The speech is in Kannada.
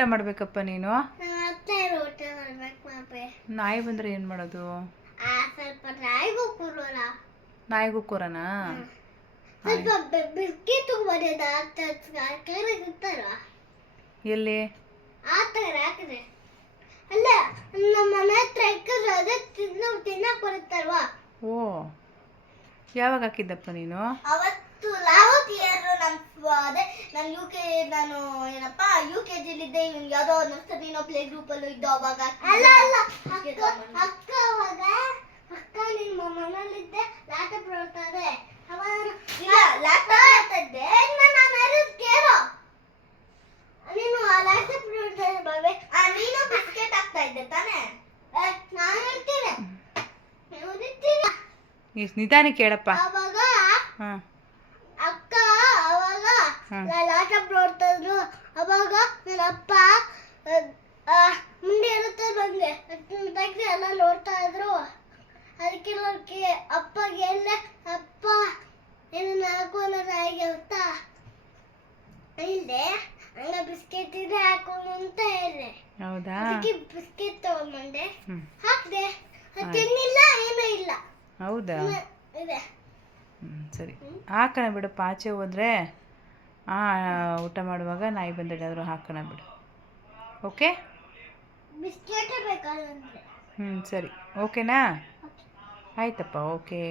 ಊಟ ಮಾಡಬೇಕಪ್ಪ ನೀನು. ನಾಯಿ ಬಂದರೆ ಏನು ಮಾಡೋದು? ನಾಯಿಗೂ ಕೂರನಾ? ಎಲ್ಲಿ? ಓ, ಯಾವಾಗ ಹಾಕಿದ್ದಪ್ಪ ನೀನು? ನಾನು ಏನಪ್ಪ UKG ಇದ್ದೆ. ಯಾವುದೋ ನರ್ಸರಿನೋ ಪ್ಲೇ ಗ್ರೂಪ್ ಅಲ್ಲೂ ಇದ್ದೋ ಅವಾಗ. ಅಕ್ಕ ನಿಮ್ಮ ಮನೇಲಿದ್ದೆ ಲ್ಯಾಪ್ಟಾಪ್ ನೋಡ್ತಾರೆ. ನೀನು ಲ್ಯಾಪ್ಟಾಪ್ ನೋಡ್ತಾರೆ. ನೀನು ಬಿಸ್ಕೆಟ್ ಹಾಕ್ತಾ ಇದ್ದೆ ತಾನೇ? ನಾನು ಹೇಳ್ತೀನಿ ನಿಧಾನಕ್ಕೆ ಹೇಳಪ್ಪ. ಅವಾಗ ಅಕ್ಕ ಅವಾಗ ಲ್ಯಾಪ್ಟಾಪ್ ನೋಡ್ತಾ ಇದ್ರು. ಅವಾಗ ನನ್ನ ಅಪ್ಪ ಮುಂದೆ ಇರುತ್ತೆ ಬಂದೆ ತೆಗ್ದು ಎಲ್ಲ ನೋಡ್ತಾ ಇದ್ರು. ಅದಕ್ಕೆ ಅಪ್ಪಗೆ ಎಲ್ಲ ಅಪ್ಪ ಏನನ್ನ ಹಾಕೋಣ ತಾಯಿಗೆ ಗೊತ್ತಾ ಇಲ್ಲದೆ ಹಂಗ ಬಿಸ್ಕೆಟ್ ಇದ್ರೆ ಹಾಕೋಣ ಅಂತ ಹೇಳಿದೆ. ಹೌದಾ? ಅದಕ್ಕೆ ಬಿಸ್ಕೆಟ್ ತಗೊಂಡ್ಬಂದೆ, ಹಾಕ್ದೆ. ತಿನ್ನಿಲ್ಲ, ಏನೂ ಇಲ್ಲ. ಹೌದಾ? ಇದೆ. ಸರಿ, ಹಾಕೋಣ ಬಿಡಪ್ಪ. ಆಚೆ ಹೋದರೆ ಊಟ ಮಾಡುವಾಗ ನಾಯಿ ಬಂದಿದ್ದಾದರೂ ಹಾಕೋಣ ಬಿಡು. ಓಕೆ, ಬಿಸ್ಕೆಟ್ ಬೇಕಾದ್ರೆ ಸರಿ, ಓಕೆನಾ? ಆಯ್ತಪ್ಪ, ಓಕೆ.